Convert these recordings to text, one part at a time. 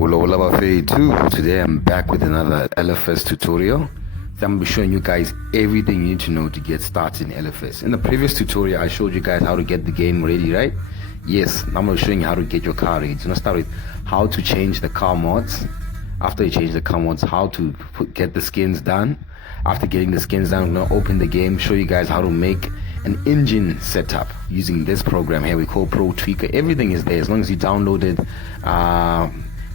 Hola Buffet too. Today I'm back with another LFS tutorial. So I'm going to be showing you guys everything you need to know to get started in LFS. In the previous tutorial I showed you guys how to get the game ready, right? Yes, now I'm going to be showing you how to get your car ready. So I'm going to start with how to change the car mods. After you change the car mods, how to get the skins done. After getting the skins done, I'm going to open the game, show you guys how to make an engine setup using this program here we call Pro Tweaker. Everything is there as long as you downloaded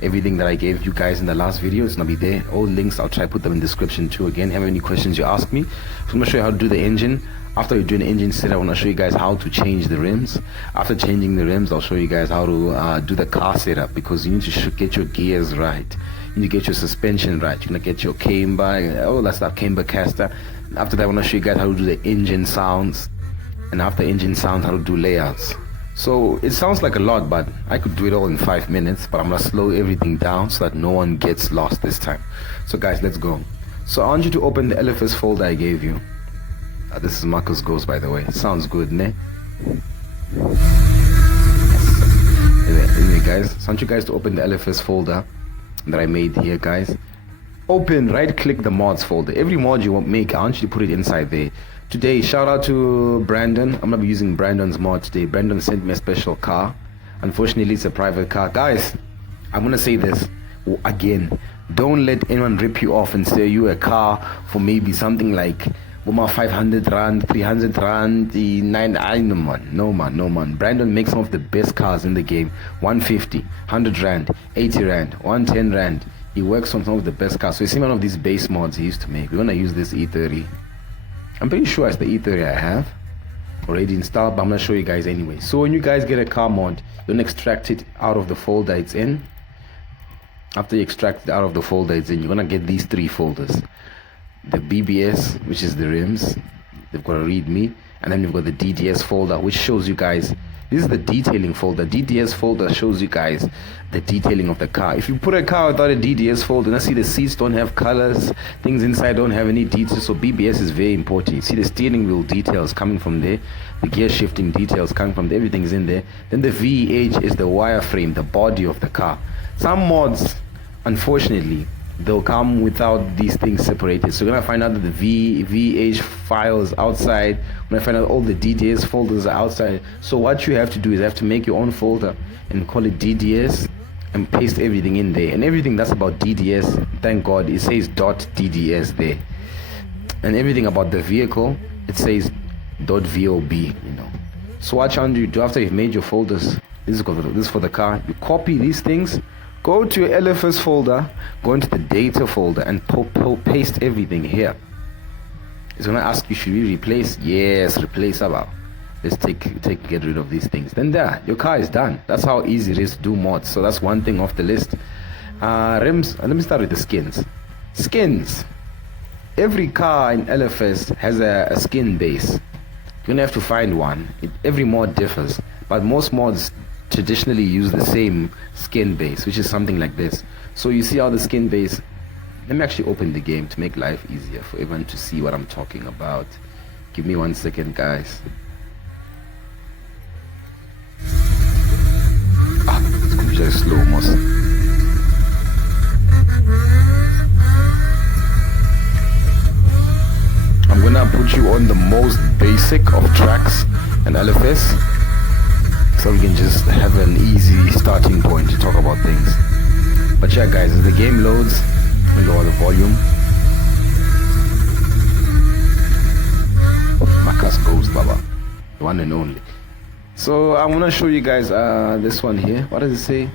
everything that I gave you guys in the last video. It's gonna be there. All links I'll try to put them in the description too. Again, have any questions you ask me. So I'm gonna show you how to do the engine. After you do an engine setup, I want to show you guys how to change the rims. After changing the rims, I'll show you guys how to do the car setup, because you need to get your gears right. You need to get your suspension right. You're gonna get your camber, all that stuff, camber caster. After that, I want to show you guys how to do the engine sounds, and after engine sounds, how to do layouts. So it sounds like a lot, but I could do it all in 5 minutes, but I'm gonna slow everything down so that no one gets lost this time. So guys, let's go. So I want you to open the LFS folder I gave you. This is Marcus Goes, by the way. It sounds good, ne? Anyway guys, so I want you guys to open the LFS folder that I made here, guys. Open, right click the mods folder. Every mod you want make, I want you to put it inside there. Today, shout out to Brandon. I'm gonna be using Brandon's mod today. Brandon sent me a special car. Unfortunately, it's a private car. Guys, I'm gonna say this again. Don't let anyone rip you off and sell you a car for maybe something like 500 rand, 300 rand, no man. Brandon makes some of the best cars in the game. 150, 100 rand, 80 rand, 110 rand. He works on some of the best cars. So you see one of these base mods he used to make. We're gonna use this E30. I'm pretty sure it's the E30 I have already installed, but I'm gonna show you guys anyway. So when you guys get a car mod, you don't extract it out of the folder it's in. After you extract it out of the folder it's in, you're gonna get these 3 folders. The BBS, which is the rims, they've got a readme, and then you've got the DDS folder, which shows you guys, this is the detailing folder. DDS folder shows you guys the detailing of the car. If you put a car without a DDS folder, now see the seats don't have colors, things inside don't have any details, so BBS is very important. You see the steering wheel details coming from there, the gear shifting details coming from there, everything is in there. Then the VH is the wireframe, the body of the car. Some mods, unfortunately, they'll come without these things separated. So you're gonna find out that the VH files outside. When I find out all the DDS folders are outside. So what you have to do is you have to make your own folder and call it DDS and paste everything in there. And everything that's about DDS, thank God, it says .DDS there. And everything about the vehicle, it says .VOB, you know. So what you do after you've made your folders, this is for the car. You copy these things. Go to your LFS folder, go into the data folder and paste everything here. It's gonna ask you, should we replace? Yes, replace about. Let's get rid of these things. Then there, your car is done. That's how easy it is to do mods. So that's one thing off the list. Rims, let me start with the skins. Skins. Every car in LFS has a skin base. You're gonna have to find one. Every mod differs, but most mods traditionally use the same skin base, which is something like this. So you see how the skin base, let me actually open the game to make life easier for everyone to see what I'm talking about. Give me 1 second, guys. It's computer is slow most. I'm gonna put you on the most basic of tracks in LFS, so we can just have an easy starting point to talk about things. But yeah guys, as the game loads, we lower the volume. Marcus Goes, Baba, the one and only. So I'm gonna show you guys this one here. What does it say?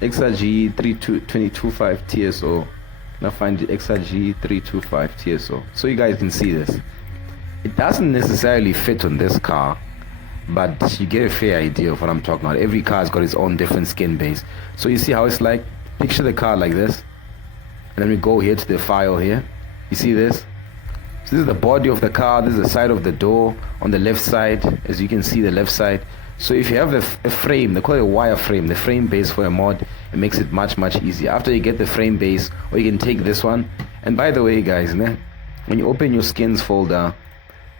XRG 3225 TSO. Now find the XRG 325 TSO, so you guys can see this. It doesn't necessarily fit on this car, but you get a fair idea of what I'm talking about. Every car has got its own different skin base. So you see how it's like, picture the car like this, and then we go here to the file here. You see this? So this is the body of the car, this is the side of the door on the left side, as you can see the left side. So if you have a frame, they call it a wire frame, the frame base for a mod, it makes it much easier. After you get the frame base, or you can take this one. And by the way guys, when you open your skins folder,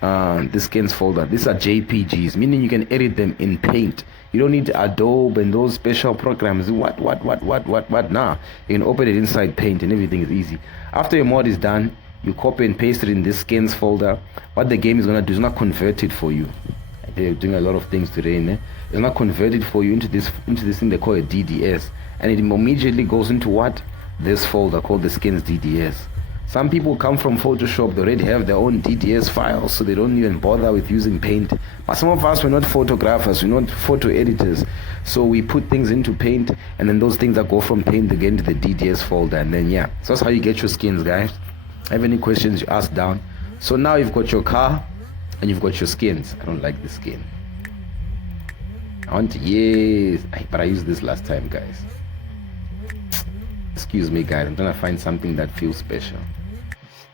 the skins folder. These are JPGs, meaning you can edit them in Paint. You don't need Adobe and those special programs. What? Nah, you can open it inside Paint and everything is easy. After your mod is done, you copy and paste it in this skins folder. What the game is gonna do is not convert it for you. They're doing a lot of things today, né? It's not converted for you into this thing they call a DDS, and it immediately goes into what? This folder called the skins DDS. Some people come from Photoshop, they already have their own DDS files, so they don't even bother with using Paint. But some of us, we're not photographers, we're not photo editors, so we put things into Paint, and then those things that go from Paint they get into the DDS folder, and then yeah, so that's how you get your skins, guys. Have any questions, you ask down. So now you've got your car and you've got your skins. I don't like the skin. I want to, yes, but I used this last time, guys. Excuse me, guys, I'm trying to find something that feels special.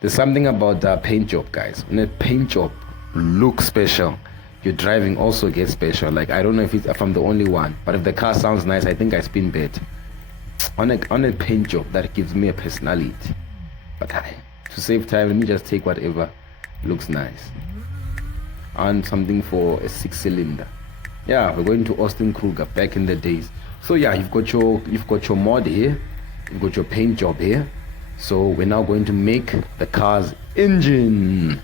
There's something about the paint job, guys. When a paint job looks special, your driving also gets special. Like, I don't know if I'm the only one, but if the car sounds nice, I think I spin better. On a paint job, that gives me a personality. But to save time, let me just take whatever looks nice. And something for a 6-cylinder. Yeah, we're going to Austin Kruger back in the days. So yeah, you've got your mod here, you've got your paint job here. So we're now going to make the car's engine.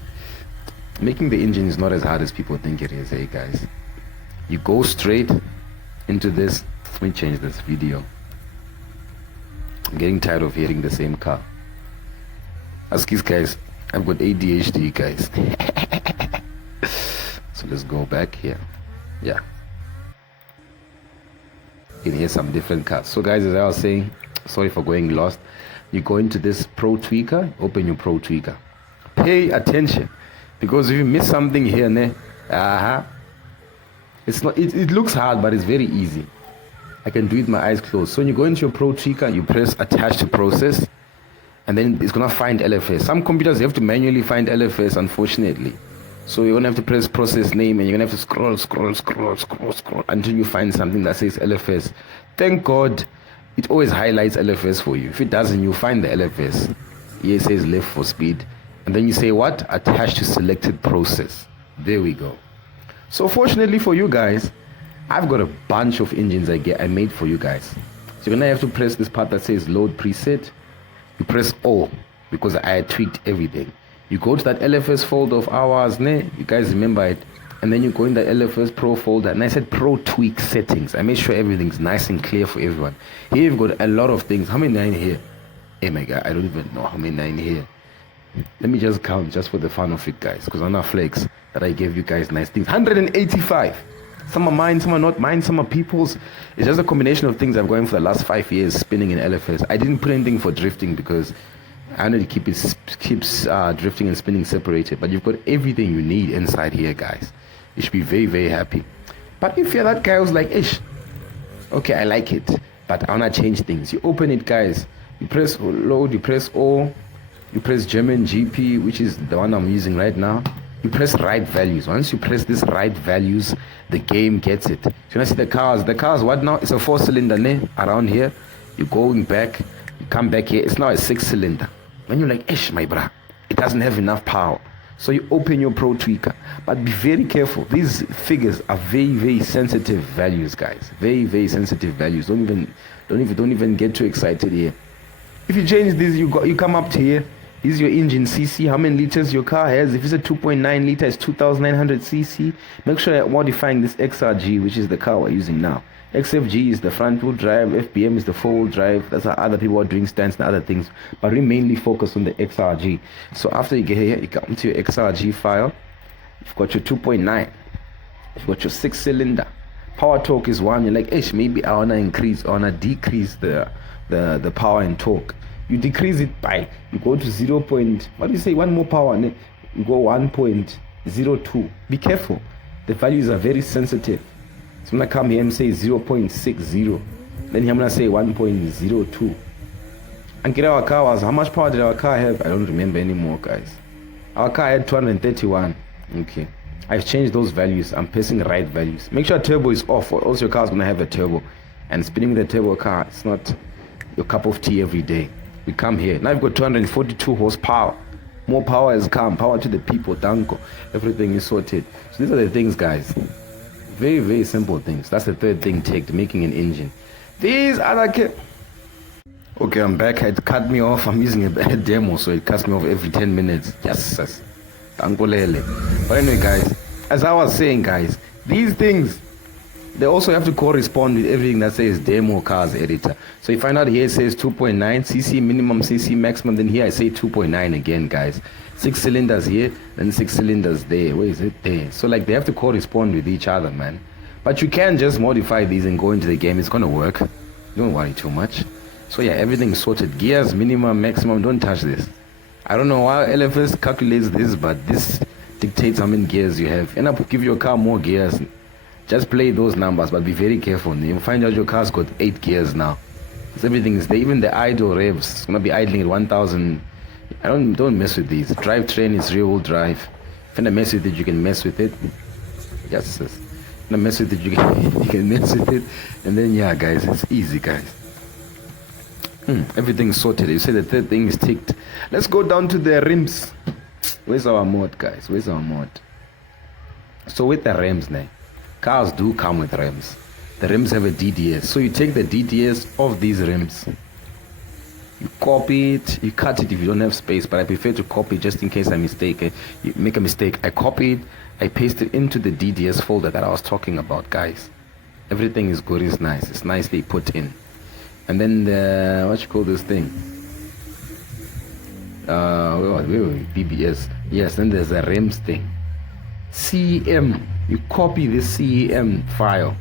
Making the engine is not as hard as people think it is, hey guys. You go straight into this. Let me change this video. I'm getting tired of hearing the same car. Excuse guys, I've got ADHD, guys. So let's go back here. Yeah, you can hear some different cars. So guys, as I was saying, sorry for going lost. You go into this Pro Tweaker, open your Pro Tweaker. Pay attention, because if you miss something here and there, it's not. It looks hard, but it's very easy. I can do it with my eyes closed. So when you go into your Pro Tweaker, you press attach to process, and then it's gonna find LFS. Some computers have to manually find LFS, unfortunately. So you're gonna have to press process name, and you're gonna have to scroll until you find something that says LFS. Thank God it always highlights LFS for you. If it doesn't, you find the LFS. Here it says left for speed, and then you say what? Attach to selected process. There we go. So fortunately for you guys, I've got a bunch of engines I made for you guys. So you're gonna have to press this part that says load preset. You press O because I tweaked everything. You go to that LFS folder of ours, you guys remember it, and then you go in the LFS Pro folder, and I said Pro Tweak Settings. I made sure everything's nice and clear for everyone. Here you've got a lot of things. How many are in here? Oh my God, I don't even know how many are in here. Let me just count just for the fun of it, guys, because on our flex that I gave you guys nice things. 185. Some are mine, some are not mine, some are people's. It's just a combination of things I've going for the last 5 years spinning in LFS. I didn't put anything for drifting because I know to keeps drifting and spinning separated, but you've got everything you need inside here, guys. You should be very, very happy. But if you're that guy who's like, ish, okay, I like it, but I wanna change things. You open it, guys. You press load, you press O, you press German GP, which is the one I'm using right now. You press right values. Once you press this right values, the game gets it. So you see the cars. The cars, what now? It's a 4-cylinder, around here. You're going back, you come back here. It's now a 6-cylinder. When you're like, ish, my brah, it doesn't have enough power. So you open your Pro Tweaker, but be very careful. These figures are very, very sensitive values, guys. Very, very sensitive values. Don't even get too excited here. If you change this, you come up to here. This is your engine cc, how many liters your car has. If it's a 2.9 liter, it's 2,900 cc. Make sure you're modifying this XRG, which is the car we're using now. XFG is the front wheel drive, FBM is the four wheel drive. That's how other people are doing stunts and other things, but we mainly focus on the XRG. So after you get here, you come to your XRG file. You've got your 2.9, you've got your 6-cylinder. Power torque is 1. You're like, ish, maybe I wanna increase or wanna decrease the power and torque. You decrease it by, you go to 0. What do you say? One more power, you go 1.02. Be careful. The values are very sensitive. So when I come here and say 0.60, then I'm gonna say 1.02. And get our car was, how much power did our car have? I don't remember anymore, guys. Our car had 231. Okay. I've changed those values. I'm pressing the right values. Make sure turbo is off, or else your car's gonna have a turbo. And spinning with a turbo car, it's not your cup of tea every day. We come here. Now you've got 242 horsepower. More power has come. Power to the people. Danko. Everything is sorted. So these are the things, guys. Very, very simple things. That's the third thing ticked, making an engine. These other Okay, I'm back. It cut me off. I'm using a demo, so it cuts me off every 10 minutes. Yes. But anyway, guys, as I was saying, guys, these things, they also have to correspond with everything that says demo cars editor. So you find out here it says 2.9 cc minimum, cc maximum. Then here I say 2.9 again, guys. 6 cylinders here, then 6 cylinders there. Where is it? There. So like they have to correspond with each other, man. But you can just modify these and go into the game. It's gonna work. Don't worry too much. So yeah, everything's sorted. Gears, minimum, maximum. Don't touch this. I don't know why LFS calculates this, but this dictates how many gears you have. End up give your car more gears. Just play those numbers, but be very careful. You'll find out your car's got 8 gears now. Because everything is there. Even the idle revs, it's gonna be idling at 1,000. Don't mess with these. Drivetrain is rear-wheel drive. If you wanna mess with it, you can mess with it. Yes. If you wanna mess with it, you can mess with it. And then yeah, guys, it's easy, guys. Everything's sorted. You say the third thing is ticked. Let's go down to the rims. Where's our mod, guys? Where's our mod? So with the rims now, cars do come with rims. The rims have a DDS. So you take the DDS of these rims. You copy it. You cut it if you don't have space. But I prefer to copy just in case I you make a mistake. I copy it. I paste it into the DDS folder that I was talking about, guys. Everything is good. It's nice. It's nicely put in. And then the, what you call this thing? BBS. Yes, then there's a REMS thing. CEM. You copy this CEM file.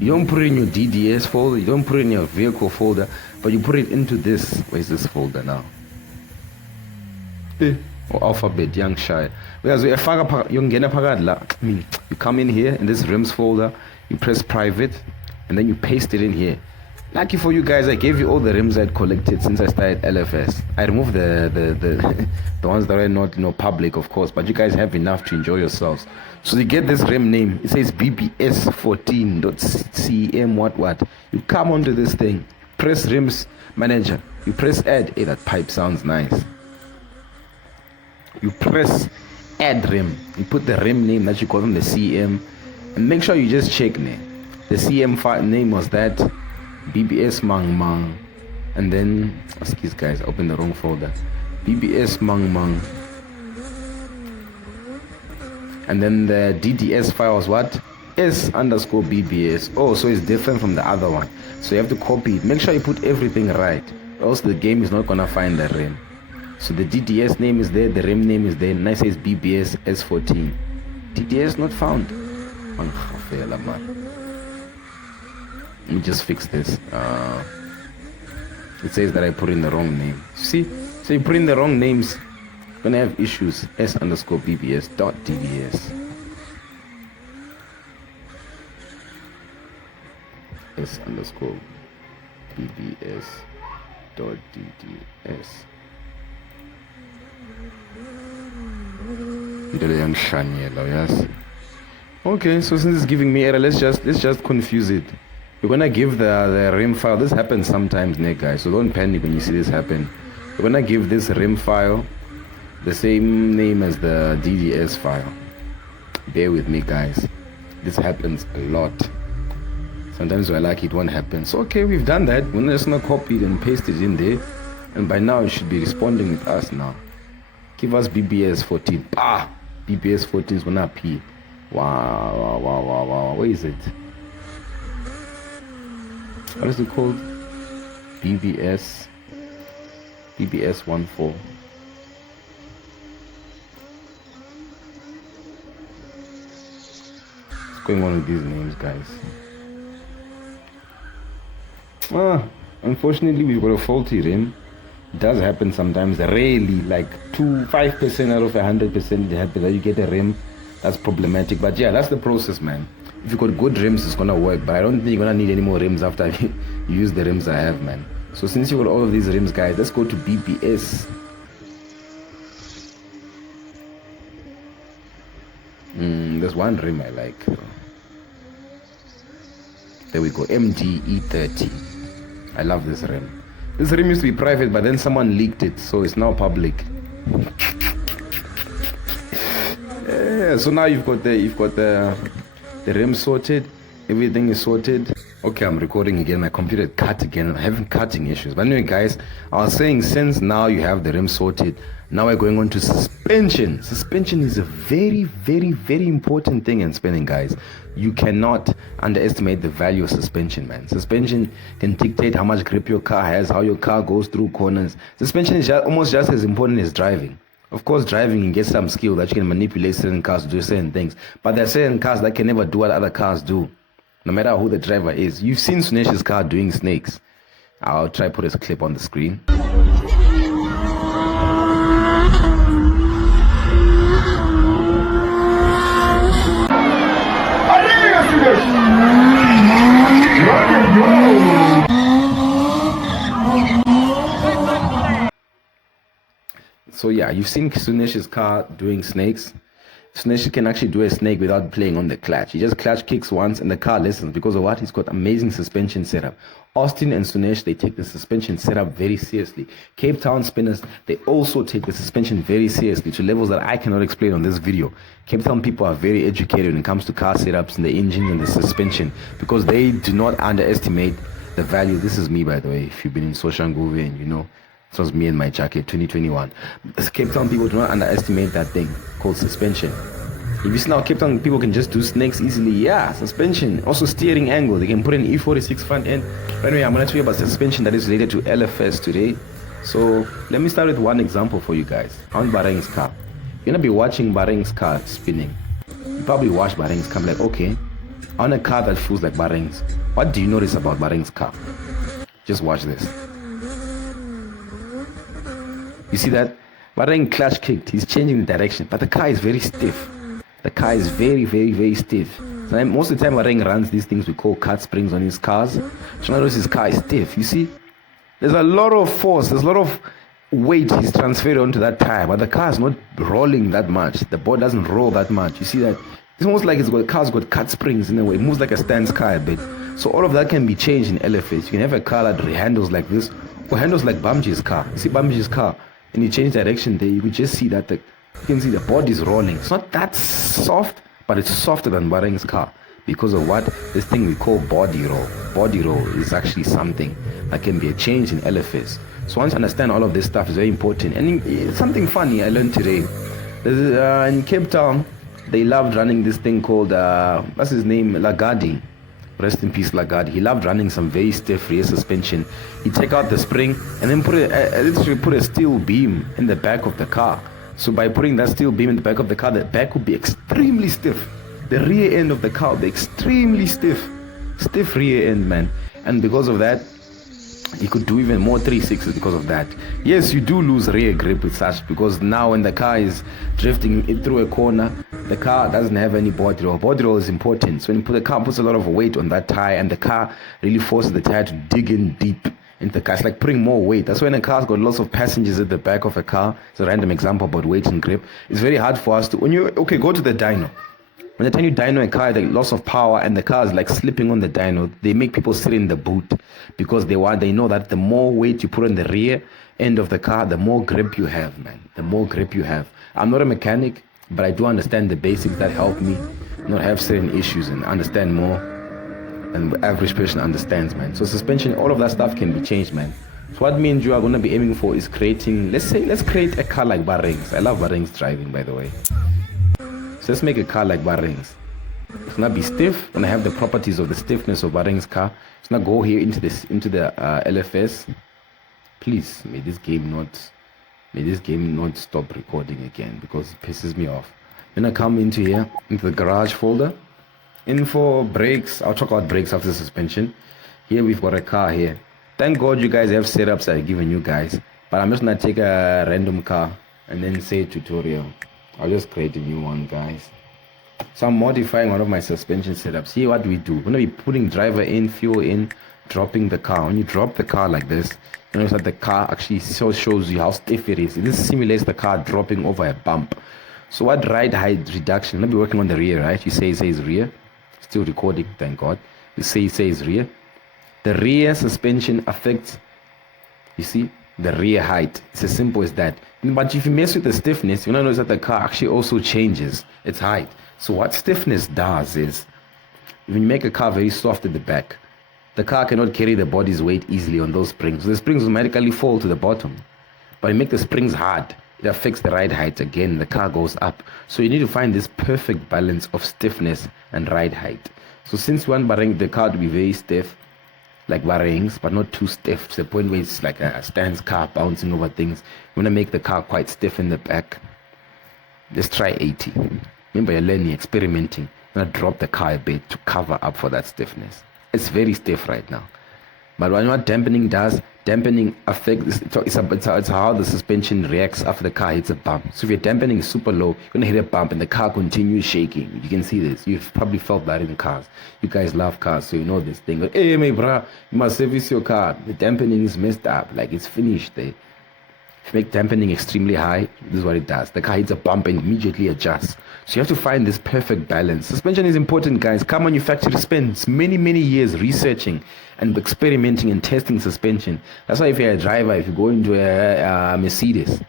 You don't put it in your DDS folder. You don't put it in your vehicle folder. But you put it into this. Where's this folder now? Or alphabet, young shy. Whereas you come in here in this REMS folder. You press private. And then you paste it in here. Lucky for you guys, I gave you all the rims I'd collected since I started LFS. I removed the ones that are not public, of course, but you guys have enough to enjoy yourselves. So you get this rim name. It says BBS14.cm what. You come onto this thing, press rims manager. You press add. Hey, that pipe sounds nice. You press add rim. You put the rim name that you call them the CM, and make sure you just check name. The CM file name was that. BBS Mang, and then excuse guys, I opened the wrong folder. BBS Mang, and then the DDS file was what? S_BBS. Oh, so it's different from the other one. So you have to copy it. Make sure you put everything right, or else the game is not gonna find the rim. So the DDS name is there, the rim name is there, and I says BBS S14. DDS not found. Let me just fix this. It says that I put in the wrong name. See? So you put in the wrong names, you're gonna have issues. S_BBS.DDS. S_BBS.DDS. Yes. Okay, so since it's giving me error, let's just confuse it. We're gonna give the rim file. This happens sometimes, guys, so don't panic when you see this happen. We're gonna give this rim file the same name as the DDS file. Bear with me, guys. This happens a lot. Sometimes we're lucky it won't happen. So okay, we've done that. We're just gonna copy it and paste it in there, and by now it should be responding with us now. Give us BBS 14. BBS 14 is gonna appear. Wow. Where is it? What is it called? BBS 14. What's going on with these names, guys? Unfortunately, we've got a faulty rim. It does happen sometimes. Rarely, like 5% out of 100% it happens that you get a rim that's problematic. But yeah, that's the process, man. If you got good rims, it's gonna work. But I don't think you're gonna need any more rims after you use the rims I have, man. So since you got all of these rims, guys, let's go to BBS. There's one rim I like. There we go. MDE30. I love this rim. This rim used to be private, but then someone leaked it, so it's now public. Yeah, so now you've got the rim sorted, everything is sorted. Okay, I'm recording again. My computer cut again. I'm having cutting issues. But anyway, guys, I was saying since now you have the rim sorted, now we're going on to suspension. Suspension is a very, very, very important thing in spinning, guys. You cannot underestimate the value of suspension, man. Suspension can dictate how much grip your car has, how your car goes through corners. Suspension is almost just as important as driving. Of course, driving, you get some skill that you can manipulate certain cars to do certain things. But there are certain cars that can never do what other cars do, no matter who the driver is. You've seen Sunesh's car doing snakes. I'll try to put a clip on the screen. So yeah, you've seen Sunesh's car doing snakes. Sunesh can actually do a snake without playing on the clutch. He just clutch kicks once and the car listens because of what? He's got amazing suspension setup. Austin and Sunesh, they take the suspension setup very seriously. Cape Town spinners, they also take the suspension very seriously to levels that I cannot explain on this video. Cape Town people are very educated when it comes to car setups and the engines and the suspension because they do not underestimate the value. This is me, by the way, if you've been in Soshanguve and you know. This was me and my jacket, 2021. Cape Town people do not underestimate that thing called suspension. If you see now Cape Town people can just do snakes easily, yeah, suspension. Also steering angle, they can put an E46 front end. But anyway, I'm going to tell you about suspension that is related to LFS today. So let me start with one example for you guys. On Bareng's car. You're going to be watching Bareng's car spinning. You probably watch Bareng's car, like, okay, on a car that feels like Bareng's, what do you notice about Bareng's car? Just watch this. You see that? Bareng clutch kicked. He's changing the direction. But the car is very stiff. The car is very, very, very stiff. So most of the time Bareng runs these things we call cut springs on his cars. So notice his car is stiff. You see? There's a lot of force. There's a lot of weight he's transferred onto that tire. But the car is not rolling that much. The board doesn't roll that much. You see that? It's almost like the car's got cut springs in a way. It moves like a stance car a bit. So all of that can be changed in LFS. You can have a car that handles like this or handles like Bamji's car. You see Bamji's car? And you change direction there, you could just see that you can see the body's rolling. It's not that soft, but it's softer than Bareng's car because of what? This thing we call body roll. Body roll is actually something that can be a change in LFS. So once you understand all of this stuff is very important. And it's something funny I learned today. In Cape Town, they loved running this thing called, what's his name? Lagarde. Rest in peace, Lagarde. He loved running some very stiff rear suspension. He'd take out the spring and then literally put a steel beam in the back of the car. So by putting that steel beam in the back of the car, the back would be extremely stiff. The rear end of the car would be extremely stiff. Stiff rear end, man. And because of that, you could do even more 360s because of that. Yes, you do lose rear grip with such because now when the car is drifting through a corner, the car doesn't have any body roll. Body roll is important. So when the car puts a lot of weight on that tire and the car really forces the tire to dig in deep into the car, it's like putting more weight. That's when a car's got lots of passengers at the back of a car. It's a random example about weight and grip. It's very hard for us to, go to the dyno. When the time you dyno a car, the loss of power and the car is like slipping on the dyno, they make people sit in the boot because they know that the more weight you put on the rear end of the car, the more grip you have, man. The more grip you have. I'm not a mechanic, but I do understand the basics that help me not have certain issues and understand more than the average person understands, man. So suspension, all of that stuff can be changed, man. So what me and you are going to be aiming for is creating, let's create a car like Bareng's. I love Bareng's driving, by the way. So let's make a car like Bareng's. It's gonna be stiff. It's gonna have the properties of the stiffness of Bareng's car. It's gonna go here into the LFS. Please, may this game not stop recording again because it pisses me off. I'm gonna come into here, into the garage folder. In for brakes, I'll talk about brakes after suspension. Here we've got a car here. Thank God you guys have setups I've given you guys. But I'm just gonna take a random car and then say tutorial. I'll just create a new one, guys. So I'm modifying one of my suspension setups. Here what we do, we're going to be putting driver in, fuel in, dropping the car. When you drop the car like this, you notice that the car actually shows you how stiff it is. This simulates the car dropping over a bump. So what ride height reduction? Let me be working on the rear, right? You say it says rear. Still recording, thank God. You say it says rear. The rear suspension affects, you see, the rear height. It's as simple as that. But if you mess with the stiffness, you're gonna notice that the car actually also changes its height. So what stiffness does is, when you make a car very soft at the back, the car cannot carry the body's weight easily on those springs. So the springs automatically fall to the bottom. But you make the springs hard, it affects the ride height again, the car goes up. So you need to find this perfect balance of stiffness and ride height. So since you want the car to be very stiff, like Bahrein's, but not too stiff to the point where it's like a stance car bouncing over things, you want to make the car quite stiff in the back. Just try 80. Remember, you're learning, experimenting. You're going to drop the car a bit to cover up for that stiffness. It's very stiff right now. But what dampening does, dampening affects, it's how the suspension reacts after the car hits a bump. So if your dampening is super low, you're going to hit a bump and the car continues shaking. You can see this. You've probably felt that in cars. You guys love cars, so you know this thing. But, hey, my bro, you must service your car. The dampening is messed up. Like, it's finished there. If you make dampening extremely high, this is what it does. The car hits a bump and immediately adjusts. So you have to find this perfect balance. Suspension is important, guys. Car manufacturers spend many, many years researching and experimenting and testing suspension. That's why if you're a driver, if you go into a Mercedes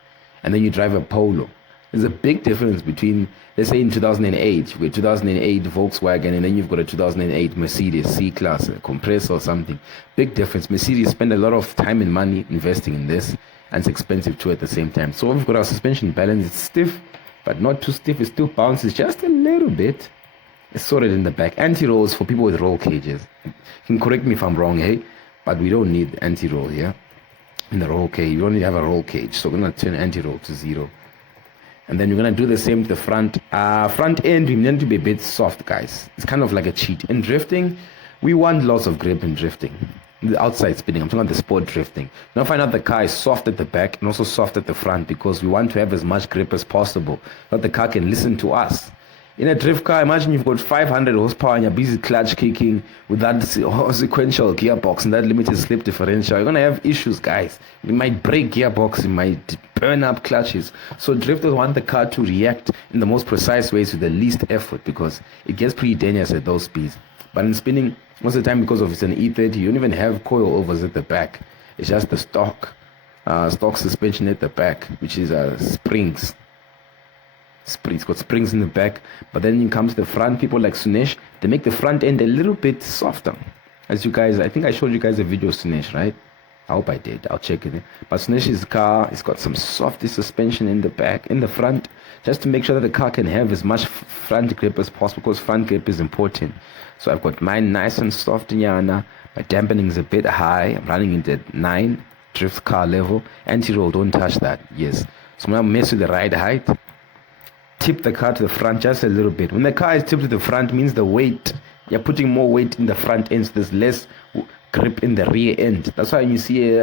and then you drive a Polo, there's a big difference between, let's say in 2008, with 2008 Volkswagen, and then you've got a 2008 Mercedes C-Class, a compressor or something. Big difference. Mercedes spend a lot of time and money investing in this, and it's expensive too at the same time. So we've got our suspension balance. It's stiff, but not too stiff. It still bounces just a little bit. It's sorted in the back. Anti-rolls for people with roll cages. You can correct me if I'm wrong, hey? But we don't need anti-roll here. In the roll cage, you only have a roll cage. So we're going to turn anti-roll to 0. And then you're going to do the same to the front. Front end, we need to be a bit soft, guys. It's kind of like a cheat. In drifting, we want lots of grip in drifting. The outside spinning, I'm talking about the sport drifting. Now find out the car is soft at the back and also soft at the front, because we want to have as much grip as possible so that the car can listen to us. In a drift car, imagine you've got 500 horsepower and you're busy clutch kicking with that sequential gearbox and that limited slip differential. You're going to have issues, guys. You might break gearbox, you might burn up clutches. So drifters want the car to react in the most precise ways with the least effort, because it gets pretty dangerous at those speeds. But in spinning, most of the time, because of it's an E30, you don't even have coilovers at the back. It's just the stock suspension at the back, which is springs. It's got springs in the back. But then you come to the front, people like Sunesh, they make the front end a little bit softer. As you guys, I think I showed you guys a video of Sunesh, right? I hope I did. I'll check it. But Sunesh's car, it's got some softy suspension in the back, in the front, just to make sure that the car can have as much front grip as possible, because front grip is important. So I've got mine nice and soft in Yana. My dampening is a bit high. I'm running it at 9 drift car level. Anti-roll, don't touch that. Yes. So I'm going to mess with the ride height. Tip the car to the front just a little bit. When the car is tipped to the front, it means the weight, you're putting more weight in the front end, so there's less grip in the rear end. That's why you see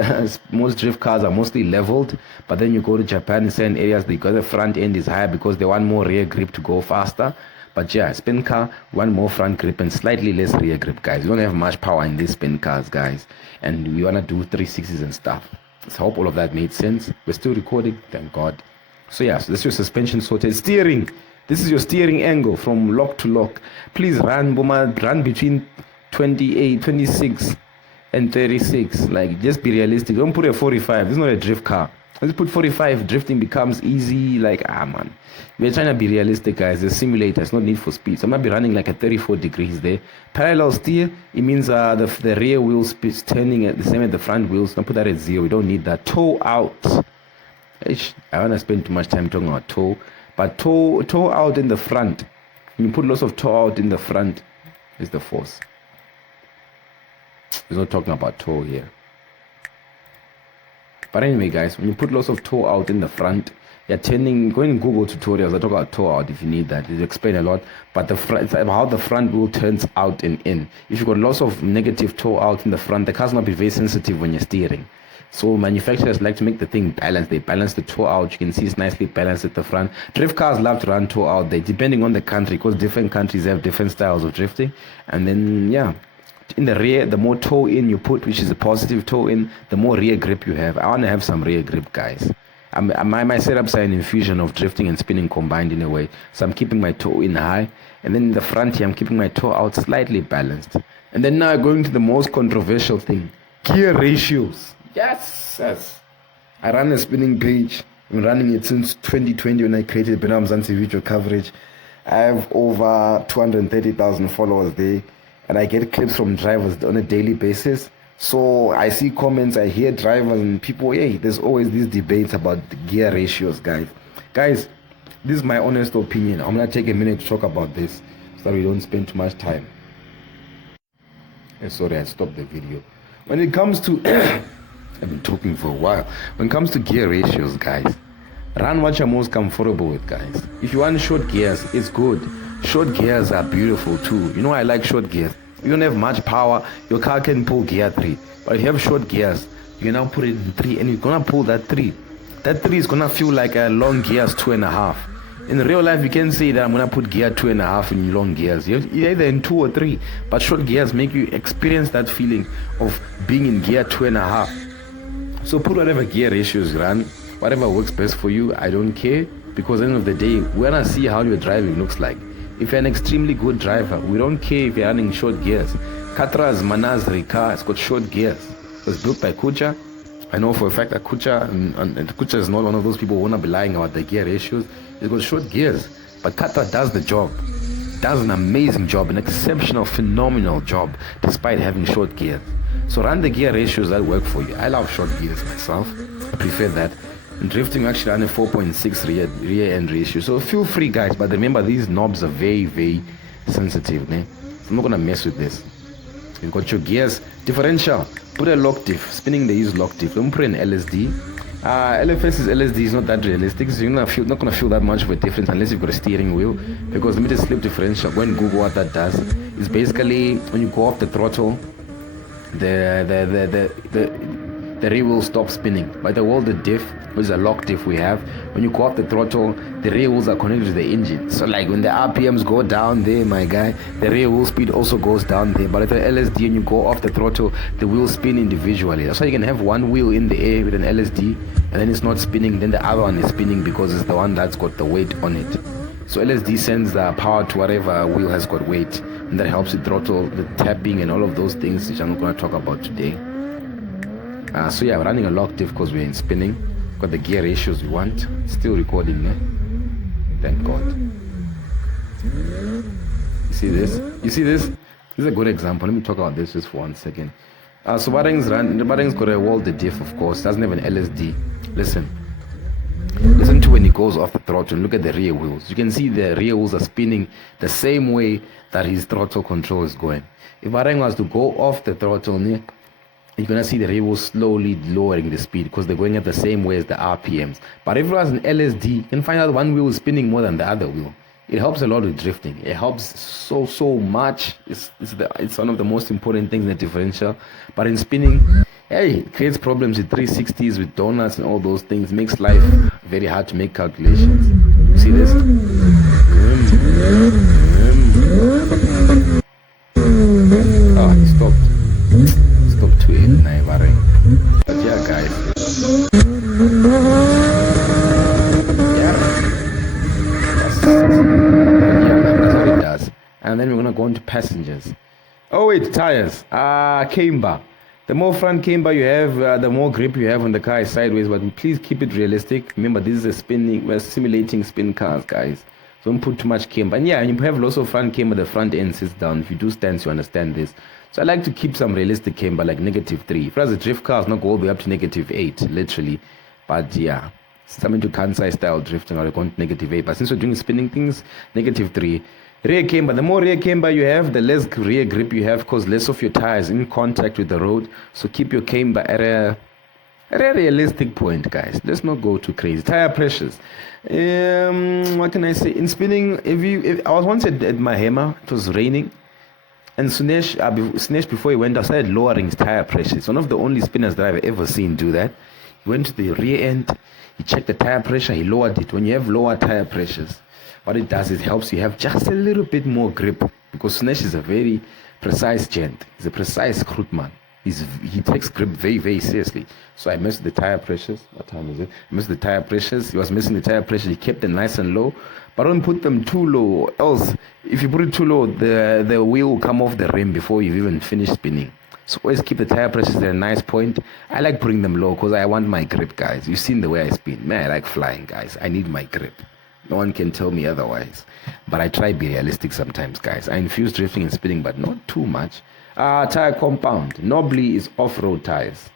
most drift cars are mostly leveled, but then you go to Japan in certain areas, because the front end is higher because they want more rear grip to go faster. But yeah, spin car, one more front grip and slightly less rear grip, guys. We don't have much power in these spin cars, guys, and we want to do 360s and stuff. So I hope all of that made sense. We're still recording, thank God. So yeah, so this is your suspension sorted. Steering, this is your steering angle from lock to lock. Please run between 28, 26 and 36. Like, just be realistic. Don't put a 45. This is not a drift car. Let's put 45. Drifting becomes easy. Like, man, we're trying to be realistic, guys. The simulator, it's not need for speed. So I'm gonna be running like at 34 degrees there. Parallel steer, it means the rear wheels is turning at the same as the front wheels. Don't put that at 0. We don't need that. Toe out. I don't want to spend too much time talking about toe, but toe out in the front. When you put lots of toe out in the front, is the force. We're not talking about toe here. But anyway, guys, when you put lots of toe out in the front, you're turning. Go in Google tutorials. I talk about toe out if you need that. It explain a lot. But the front, it's how the front wheel turns out and in. If you've got lots of negative toe out in the front, the car's not be very sensitive when you're steering. So manufacturers like to make the thing balanced. They balance the toe out. You can see it's nicely balanced at the front. Drift cars love to run toe out there, depending on the country, because different countries have different styles of drifting. And then, yeah, in the rear, the more toe in you put, which is a positive toe in, the more rear grip you have. I want to have some rear grip, guys. My setups are an infusion of drifting and spinning combined in a way. So I'm keeping my toe in high. And then in the front here, I'm keeping my toe out slightly balanced. And then now going to the most controversial thing, gear ratios. Yes. I run a spinning page. I've been running it since 2020 when I created Benam Zanzi video coverage. I have over 230,000 followers there, and I get clips from drivers on a daily basis. So I see comments, I hear drivers and people, hey, there's always these debates about the gear ratios, guys. Guys, this is my honest opinion. I'm gonna take a minute to talk about this so that we don't spend too much time. Sorry, I stopped the video. When it comes to I've been talking for a while. When it comes to gear ratios, guys, run what you're most comfortable with, guys. If you want short gears, it's good. Short gears are beautiful too. You know, I like short gears. You don't have much power, your car can pull gear 3. But if you have short gears, you now put it in 3 and you're gonna pull that 3. That 3 is gonna feel like a long gears 2.5. In real life, you can say that I'm gonna put gear 2.5 in long gears. You're either in 2 or 3. But short gears make you experience that feeling of being in gear 2.5. So put whatever gear ratios you run, whatever works best for you. I don't care, because at the end of the day, we're gonna see how your driving looks like. If you're an extremely good driver, we don't care if you're running short gears. Catra's Manazri car, it's got short gears. It was built by Kucha. I know for a fact that Kucha, and Kucha is not one of those people who wanna be lying about the gear ratios. It's got short gears, but Catra does the job. Does an amazing job, an exceptional, phenomenal job, despite having short gears. So run the gear ratios that work for you. I love short gears myself. I prefer that. In drifting, actually run a 4.6 rear end ratio. So feel free, guys, but remember these knobs are very, very sensitive. So I'm not gonna mess with this. You've got your gears, differential. Put a lock diff. Spinning they use lock diff. Don't put an LSD. LFS's LSD is not that realistic, so you're not gonna feel that much of a difference unless you've got a steering wheel. Because limited slip differential, go and Google what that does. It's basically when you go off the throttle, the rear wheel stops spinning. By the way, the diff, which is a lock diff we have, when you go off the throttle, the rear wheels are connected to the engine. So like when the RPMs go down there, my guy, the rear wheel speed also goes down there. But at the LSD, when you go off the throttle, the wheels spin individually. That's why you can have one wheel in the air with an LSD, and then it's not spinning, then the other one is spinning because it's the one that's got the weight on it. So LSD sends the power to whatever wheel has got weight, and that helps the throttle, the tapping, and all of those things, which I'm not going to talk about today. So yeah, we're running a lock diff because we're in spinning. Got the gear ratios we want. Still recording there. Thank God. You see this? You see this? This is a good example. Let me talk about this just for 1 second. So Baring's got a wall the diff, of course. Doesn't have an LSD. Listen to when it goes off the throttle and look at the rear wheels. You can see the rear wheels are spinning the same way that his throttle control is going. If Barang was to go off the throttle, you're gonna see the rear wheels slowly lowering the speed because they're going at the same way as the RPMs. But if it was an LSD, you can find out one wheel is spinning more than the other wheel. It helps a lot with drifting. It helps so much. It's one of the most important things in the differential. But in spinning, hey, it creates problems with 360s, with donuts and all those things. It makes life very hard to make calculations. You see this? Oh, he stopped. Stopped too early. But yeah, guys. That's what it does. And then we're gonna go into passengers. Oh wait, tires. Camber. The more front camber you have, the more grip you have when the car is sideways. But please keep it realistic. Remember, this is we're simulating spin cars, guys. Don't put too much camber. And yeah, you have lots of front camber. The front end sits down. If you do stance, you understand this. So I like to keep some realistic camber, like -3. If it was a drift car, it's not go all the way up to -8, literally. But yeah, something to Kansai style drifting, or going to -8. But since we're doing spinning things, -3. Rear camber. The more rear camber you have, the less rear grip you have, because less of your tires in contact with the road. So keep your camber at a realistic point, guys. Let's not go too crazy. Tire pressures. What can I say? In spinning, if I was once at my hammer, it was raining, and Sunesh, before he went out, started lowering his tire pressure. It's one of the only spinners that I've ever seen do that. He went to the rear end, he checked the tire pressure, he lowered it. When you have lower tire pressures, what it does is it helps you have just a little bit more grip, because Sunesh is a very precise gent. He's a precise Grootman. He takes grip very, very seriously. So I missed the tire pressures. What time is it? I missed the tire pressures. He was missing the tire pressures. He kept them nice and low. But don't put them too low. Else, if you put it too low, the wheel will come off the rim before you've even finished spinning. So always keep the tire pressures at a nice point. I like putting them low because I want my grip, guys. You've seen the way I spin. Man, I like flying, guys. I need my grip. No one can tell me otherwise. But I try to be realistic sometimes, guys. I infuse drifting and spinning, but not too much. Tire compound. Nobly is off-road tires.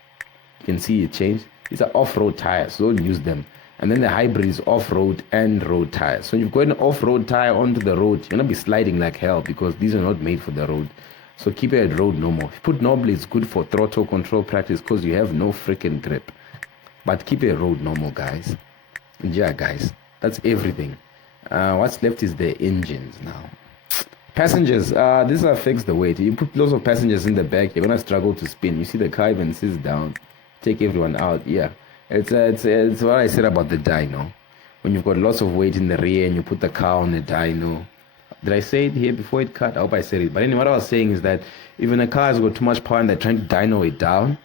You can see it change. These are off-road tires, so don't use them. And then the hybrid is off-road and road tires. So you've got an off-road tire onto the road, you're gonna be sliding like hell because these are not made for the road. So keep it at road normal. If you put Nobly, it's good for throttle control practice because you have no freaking grip. But keep it road normal, guys. And yeah, guys, that's everything. What's left is the engines now. Passengers, this affects the weight. You put lots of passengers in the back, you're gonna struggle to spin. You see the car even sits down. Take everyone out. Yeah, it's what I said about the dyno. When you've got lots of weight in the rear and you put the car on the dyno. Did I say it here before it cut? I hope I said it. But anyway, what I was saying is that even a car has got too much power and they're trying to dyno it down,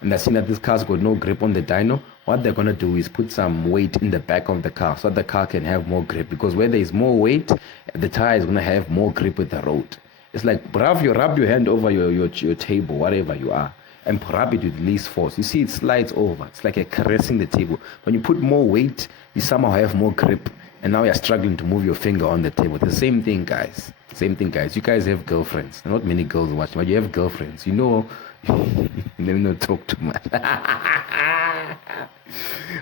and they're seeing that this car's got no grip on the dyno, what they're gonna do is put some weight in the back of the car so that the car can have more grip. Because where there is more weight, the tire is gonna have more grip with the road. It's like rub your hand over your table, whatever you are, and rub it with least force. You see, it slides over. It's like you're caressing the table. When you put more weight, you somehow have more grip, and now you're struggling to move your finger on the table. The same thing, guys. Same thing, guys. You guys have girlfriends. Not many girls watching, but you have girlfriends. You know, let me not talk too much.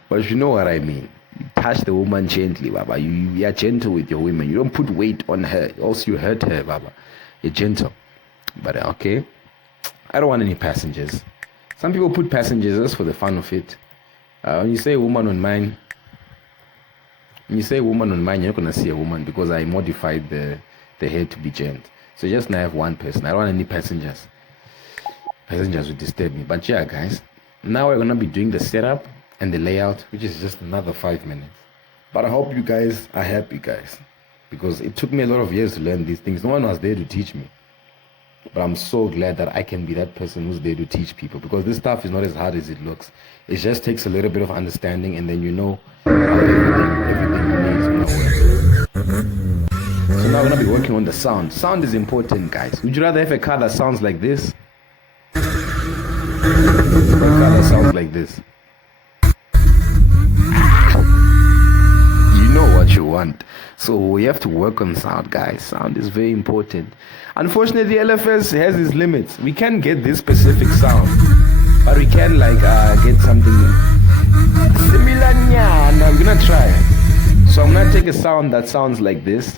But you know what I mean. You touch the woman gently, Baba. You are gentle with your women. You don't put weight on her. Also, you hurt her, Baba. You're gentle. But okay. I don't want any passengers. Some people put passengers just for the fun of it. When you say woman on mine, you're not gonna see a woman because I modified the head to be gent. So just now I have one person. I don't want any passengers. Passengers would disturb me. But yeah, guys, now we're gonna be doing the setup and the layout, which is just another 5 minutes. But I hope you guys are happy, guys, because it took me a lot of years to learn these things. No one was there to teach me. But I'm so glad that I can be that person who's there to teach people, because this stuff is not as hard as it looks. It just takes a little bit of understanding, and then you know how everything needs to work. So now we're going to be working on the sound. Sound is important, guys. Would you rather have a car that sounds like this? Or a car that sounds like this? You know what you want. So we have to work on sound, guys. Sound is very important. Unfortunately, LFS has its limits. We can't get this specific sound, but we can get something similar. And I'm gonna try. So I'm gonna take a sound that sounds like this.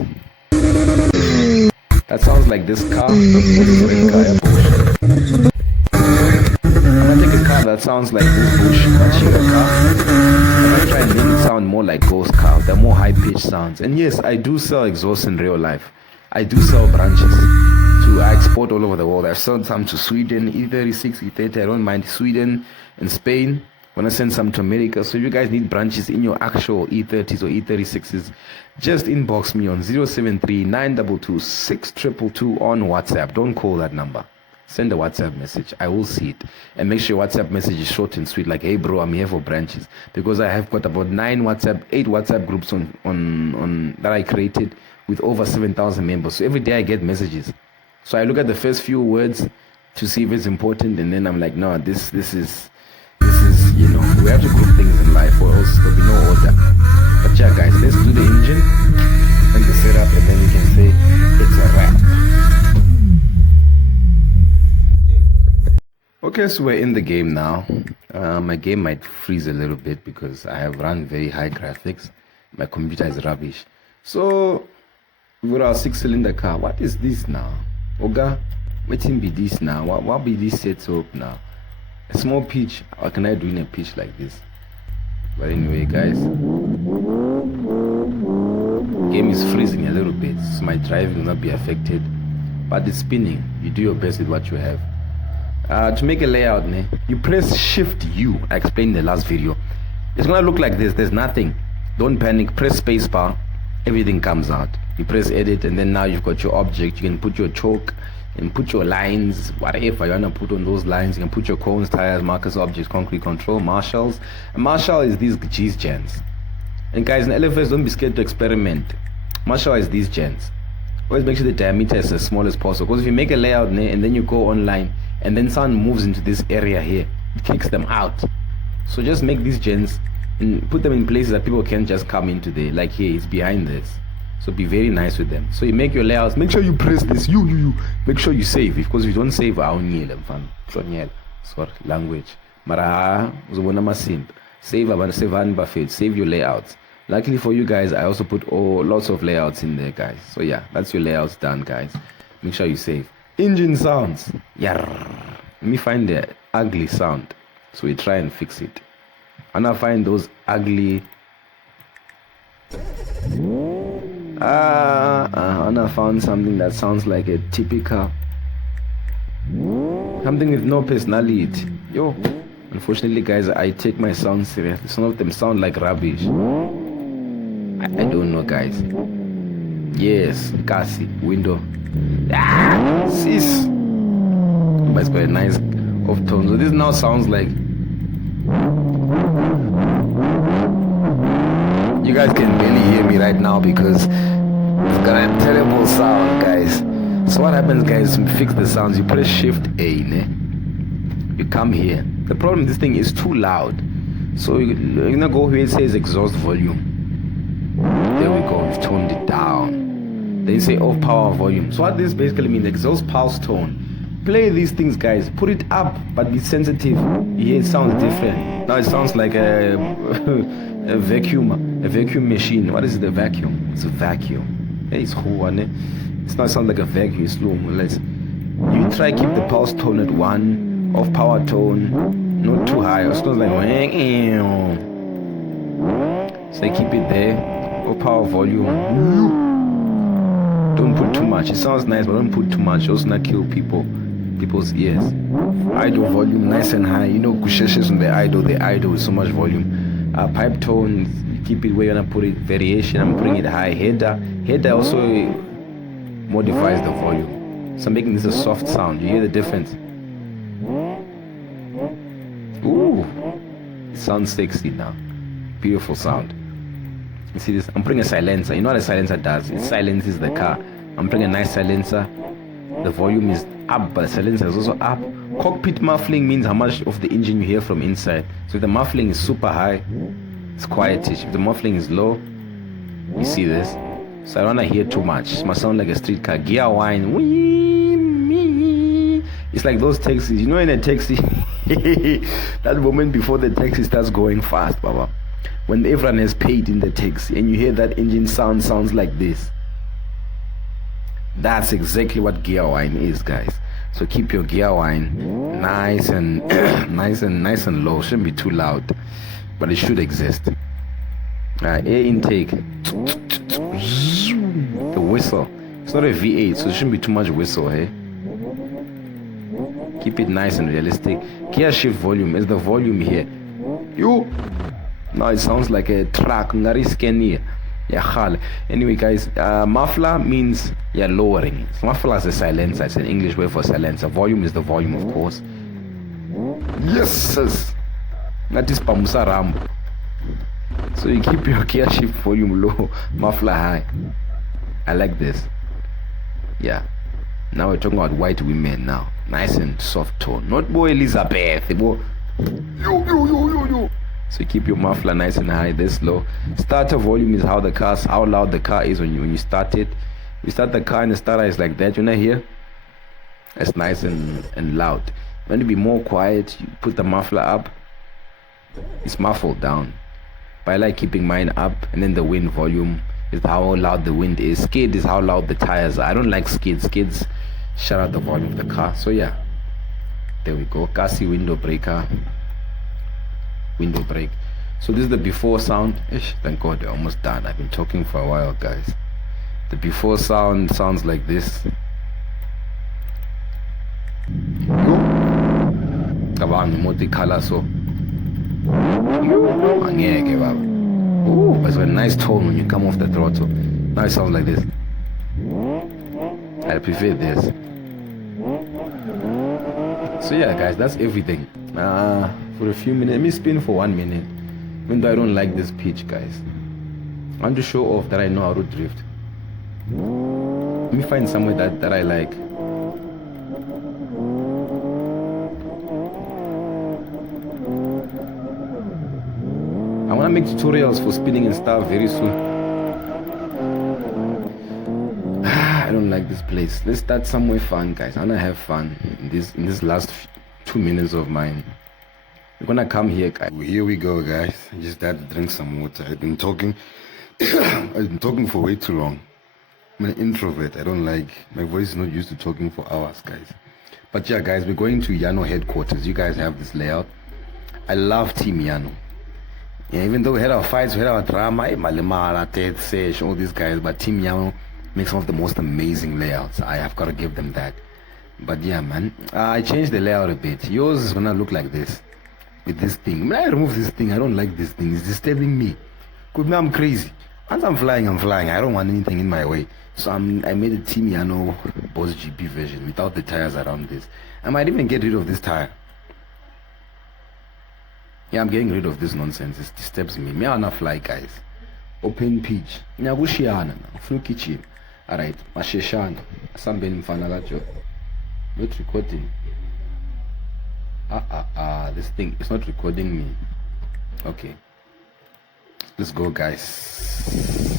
That sounds like this car. I'm gonna take a car that sounds like this bush Machina car. I'm gonna try and make it sound more like ghost car. They're more high-pitched sounds. And yes, I do sell exhaust in real life. I do sell branches. I export all over the world. I've sold some to Sweden, E36, E30. I don't mind Sweden and Spain. When I send some to America. So if you guys need branches in your actual E30s or E36s, just inbox me on 073-922-6222 on WhatsApp. Don't call that number. Send a WhatsApp message. I will see it. And make sure your WhatsApp message is short and sweet, like, hey bro, I'm here for branches. Because I have got about 8 WhatsApp groups on that I created with over 7,000 members. So every day I get messages. So I look at the first few words to see if it's important, and then I'm like, no, this is, you know, we have to group things in life or else there'll be no order. But yeah, guys, let's do the engine and the setup, and then we can say it's a wrap. Okay, so we're in the game now. My game might freeze a little bit because I have run very high graphics. My computer is rubbish. So we got our 6-cylinder car. What is this now? Oga, waiting be this now. What be this set up now? A small pitch. How can I do in a pitch like this? But anyway, guys, game is freezing a little bit, so my driving will not be affected. But it's spinning. You do your best with what you have. To make a layout, you press Shift U. I explained in the last video. It's gonna look like this. There's nothing. Don't panic. Press spacebar. Everything comes out. You press edit, and then now you've got your object. You can put your chalk and put your lines, whatever you want to put on those lines. You can put your cones, tires, markers, objects, concrete control, marshals. And marshal is these G's gens. And guys, in LFS, don't be scared to experiment. Marshal is these gens. Always make sure the diameter is as small as possible. Because if you make a layout and then you go online and then someone moves into this area here, it kicks them out. So just make these gens and put them in places that people can't just come into there. Like here, it's behind this. So be very nice with them. So you make your layouts. Make sure you press this. You. Make sure you save. Because if you don't save, sorry, language. Mara, save your layouts. Luckily for you guys, I also put lots of layouts in there, guys. So yeah, that's your layouts done, guys. Make sure you save. Engine sounds. Yeah. Let me find the ugly sound. So we try and fix it. And I find those ugly. And I found something that sounds like a typical. Something with no personality. Yo. Unfortunately, guys, I take my sound seriously. Some of them sound like rubbish. I don't know, guys. Yes, Cassie, window. Sis. But it's got a nice off tone. So this now sounds like. You guys can barely hear me right now because it's got a terrible sound, guys. So what happens, guys, to fix the sounds, you press Shift A, you come here. The problem, this thing is too loud. So you're gonna go where it says exhaust volume. There we go, we've toned it down. Then you say off power volume. So what this basically means, exhaust pulse tone. Play these things, guys. Put it up, but be sensitive. You hear it sounds different. Now it sounds like a vacuum machine. What is the vacuum? It's a vacuum. Hey, it's not sound like a vacuum. It's slow. You try keep the pulse tone at 1, off power tone, not too high. It sounds like so keep it there. Off power volume. Don't put too much. It sounds nice, but don't put too much. Also not kill people's ears. Idle volume nice and high. You know, kusheshes on the idle with so much volume. Pipe tone, keep it where you wanna put it. Variation, I'm putting it high. Header also modifies the volume. So I'm making this a soft sound. You hear the difference? Ooh, it sounds sexy now. Beautiful sound. You see this? I'm putting a silencer. You know what a silencer does? It silences the car. I'm putting a nice silencer. The volume is up, but the silencer is also up. Cockpit muffling means how much of the engine you hear from inside. So if the muffling is super high, it's quietish. If the muffling is low, you see this? So I don't want to hear too much. It must sound like a street car. Gear whine. Wee, me. It's like those taxis. You know, in a taxi, that moment before the taxi starts going fast, Baba. When everyone has paid in the taxi and you hear that engine sounds like this. That's exactly what gear whine is, guys. So keep your gear whine nice and nice and low. Shouldn't be too loud, but it should exist. Air intake. The whistle. It's not a V8, so it shouldn't be too much whistle, hey? Keep it nice and realistic. Gear shift volume is the volume here. Now it sounds like a truck. Anyway, guys, muffler means you're lowering. Muffler is a silencer. It's an English word for silencer. Volume is the volume, of course. Yes, that is Pamusa Rambo. So you keep your gear shift volume low, muffler high. I like this. Yeah. Now we're talking about white women now. Nice and soft tone. Not boy Elizabeth. Boy. Yo. So keep your muffler nice and high, this low. Starter volume is how loud the car is when you start it. You start the car and the starter is like that. You know here? It's nice and loud. When you be more quiet, you put the muffler up. It's muffled down. But I like keeping mine up, and then the wind volume is how loud the wind is. Skid is how loud the tires are. I don't like skids. Skids shut out the volume of the car. So yeah. There we go. Cassie window breaker. Window brake. So this is the before sound. Thank God they're almost done. I've been talking for a while, guys. The before sound sounds like this. Multicolor, so but it's a nice tone when you come off the throttle. Now it sounds like this. I prefer this. So yeah, guys, that's everything. For a few minutes, let me spin for 1 minute. Even though I don't like this pitch, guys, I want to show off that I know how to drift. Let me find somewhere that I like. I want to make tutorials for spinning and stuff very soon. I don't like this place. Let's start somewhere fun, guys. I want to have fun in this last 2 minutes of mine. We're gonna come here, guys. Here we go, guys. I just had to drink some water. I've been talking I've been talking for way too long. I'm an introvert. I don't like, my voice is not used to talking for hours, guys. But yeah, guys, we're going to Yano headquarters. You guys have this layout. I love Team Yano. Yeah, even though we had our fights, we had our drama, Malimara, Ted Sesh, all these guys, but Team Yano makes some of the most amazing layouts. I have got to give them that. But yeah, man, I changed the layout a bit. Yours is gonna look like this. With this thing. When I remove this thing, I don't like this thing. It's disturbing me. Could me, I'm crazy. Once I'm flying, I'm flying. I don't want anything in my way. So I made a Team Yano Boss GP version without the tires around this. I might even get rid of this tire. Yeah, I'm getting rid of this nonsense. It disturbs me. Me, I wanna fly, guys. Open pitch. Nyagushiana. Flu kitchen. Alright. Masheshana. Sambeni mfanagacho. Not recording. This thing is not recording me. Okay, let's go, guys.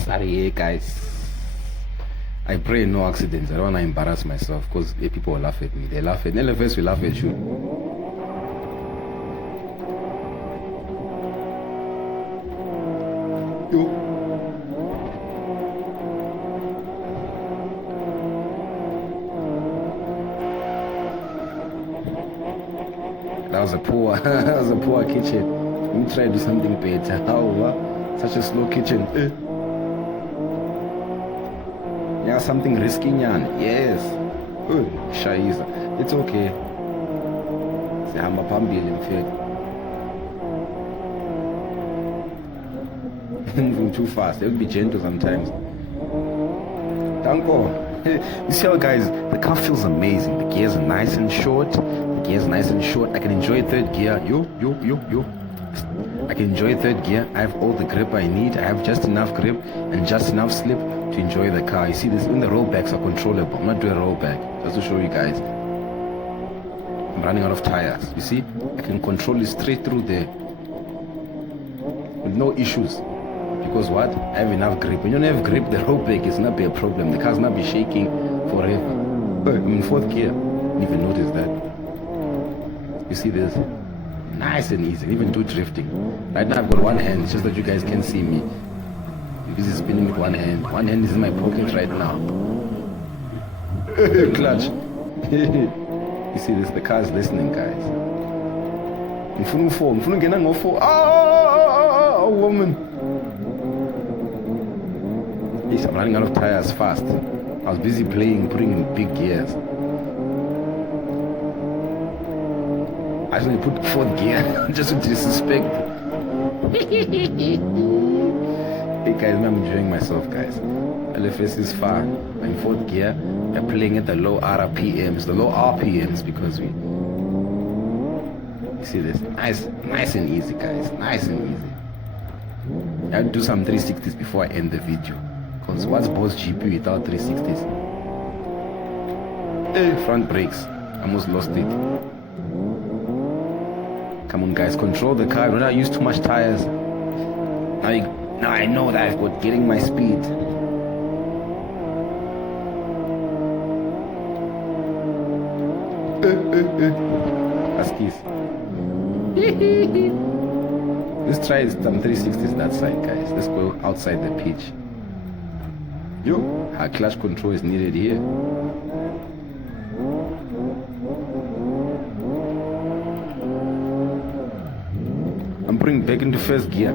Sorry, guys. I pray no accidents. I don't want to embarrass myself because people will laugh at me. They laugh at LFS will laugh at you. Yo. That was a poor kitchen. Let me try to do something better. How? Such a slow kitchen. Yeah, something risky, Nyan. Yes. Good. Shaiza. It's okay. Sihamba phambili mfethu. Moving too fast. It will be gentle sometimes. Danko. You see how, guys, the car feels amazing. The gears are nice and short. I can enjoy third gear. I can enjoy third gear. I have all the grip I need. I have just enough grip and just enough slip to enjoy the car. You see this, even the rollbacks are controllable. I'm not doing a rollback, just to show you guys. I'm running out of tires. You see, I can control it straight through there with no issues. Because what? I have enough grip. When you don't have grip, the rollback is not be a problem. The car's not be shaking forever. I'm in fourth gear. Didn't even notice that. You see this? Nice and easy. Even do drifting. Right now I've got one hand. It's just that you guys can't see me. I'm busy spinning with one hand. One hand is in my pocket right now. Clutch. You see this? The car is listening, guys. Oh, woman. Yes, I'm running out of tires fast. I was busy putting in big gears. I just need to put fourth gear just with disrespect. Hey guys, I'm enjoying myself, guys. LFS is far. I'm in fourth gear. I'm playing at the low RPMs. The low RPMs because you see this? Nice and easy, guys. Nice and easy. I'll do some 360s before I end the video. Because what's Boss GP without 360s? Hey, front brakes. I almost lost it. Come on, guys, control the car. Do not use too much tires. Now I know that I've got getting my speed. Huskies. Let's try some 360s that side, guys. Let's go outside the pitch. Our clutch control is needed here. I'm putting back into first gear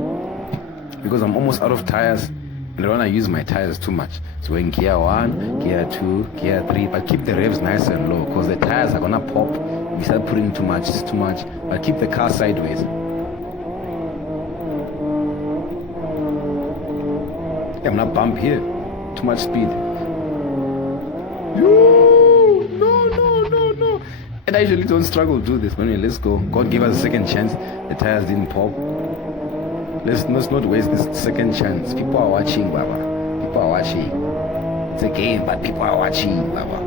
because I'm almost out of tires and I don't want to use my tires too much. So in gear 1, gear 2, gear 3, but keep the revs nice and low because the tires are gonna pop if you start putting too much, it's too much. But keep the car sideways. Yeah, I'm not bump here. Too much speed. No. And I usually don't struggle to do this. Anyway, let's go. God gave us a second chance. The tires didn't pop. Let's not waste this second chance. People are watching, Baba. People are watching. It's a game, but people are watching, Baba.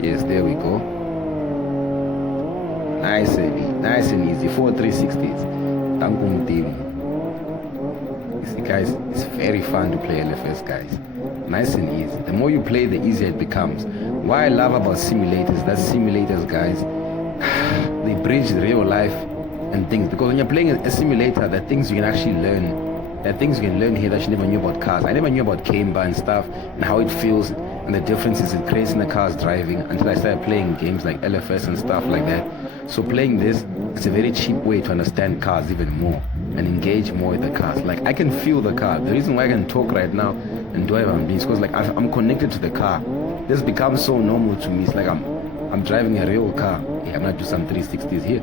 Yes, there we go. Nice and easy. 4 360s. Thankum team. You see, guys, it's very fun to play LFS, guys. Nice and easy. The more you play, the easier it becomes. What I love about simulators, that simulators, guys, they bridge real life and things. Because when you're playing a simulator, there are things you can actually learn. There are things you can learn here that you never knew about cars. I never knew about camber and stuff and how it feels and the differences it creates in the cars driving until I started playing games like LFS and stuff like that. So playing this, it's a very cheap way to understand cars even more and engage more with the cars. Like I can feel the car. The reason why I can talk right now and drive on beats because like I'm connected to the car. This becomes so normal to me. It's like I'm driving a real car. Yeah, I'm gonna do some 360s here.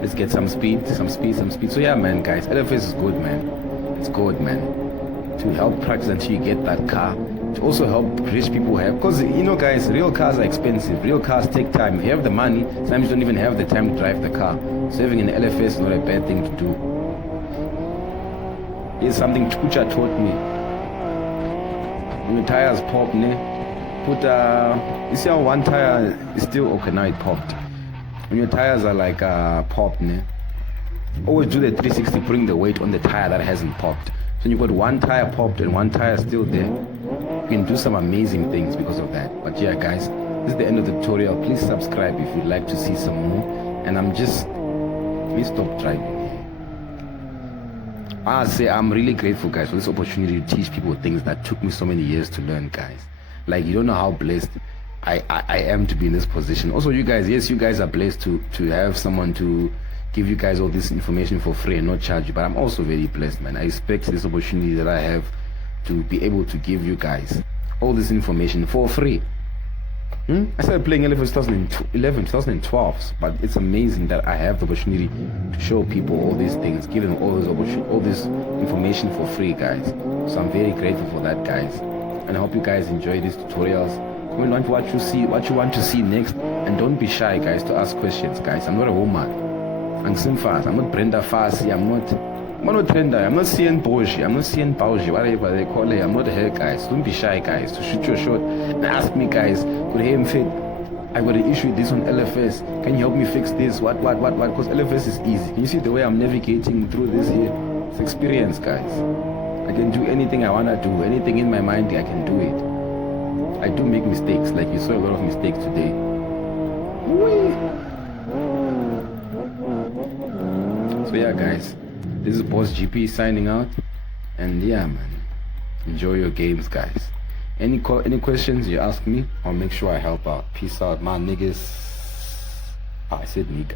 Let's get some speed. So yeah, man, guys, LFS is good, man. It's good, man. To help practice until you get that car. To also help rich people have, because you know, guys, real cars are expensive. Real cars take time. If you have the money, sometimes you don't even have the time to drive the car. So having an LFS is not a bad thing to do. Here's something Chucha taught me. When your tires pop, ne? Put you see how one tire is still okay, now it popped. When your tires are like popped, ne? Always do the 360, putting the weight on the tire that hasn't popped. So you've got one tire popped and one tire still there. You can do some amazing things because of that. But yeah, guys, this is the end of the tutorial. Please subscribe if you'd like to see some more. And let me stop driving. I say I'm really grateful, guys, for this opportunity to teach people things that took me so many years to learn, guys. Like, you don't know how blessed I am to be in this position. Also, you guys, yes, you guys are blessed to have someone to give you guys all this information for free and not charge you. But I'm also very blessed, man. I respect this opportunity that I have to be able to give you guys all this information for free. I started playing LFS 2011, 2012, but it's amazing that I have the opportunity to show people all these things, give them all this information for free, guys. So I'm very grateful for that, guys. And I hope you guys enjoy these tutorials. Comment on what you want to see next, and don't be shy, guys, to ask questions, guys. I'm not a woman. I'm Simfas. I'm not Brenda Fassi. I'm not Trenda. I'm not CN Boji. I'm not CN Pauji. Whatever they call it. I'm not her, guys. Don't be shy, guys. To shoot your shot and ask me, guys. Could him fit? I got an issue with this on LFS. Can you help me fix this? What? Because LFS is easy. Can you see the way I'm navigating through this here? It's experience, guys. I can do anything I wanna do. Anything in my mind, I can do it. I do make mistakes. Like you saw a lot of mistakes today. Whee! So yeah, guys, this is Boss GP signing out, and yeah, man, enjoy your games, guys. Any questions you ask me, I'll make sure I help out. Peace out, my niggas. I said nigga.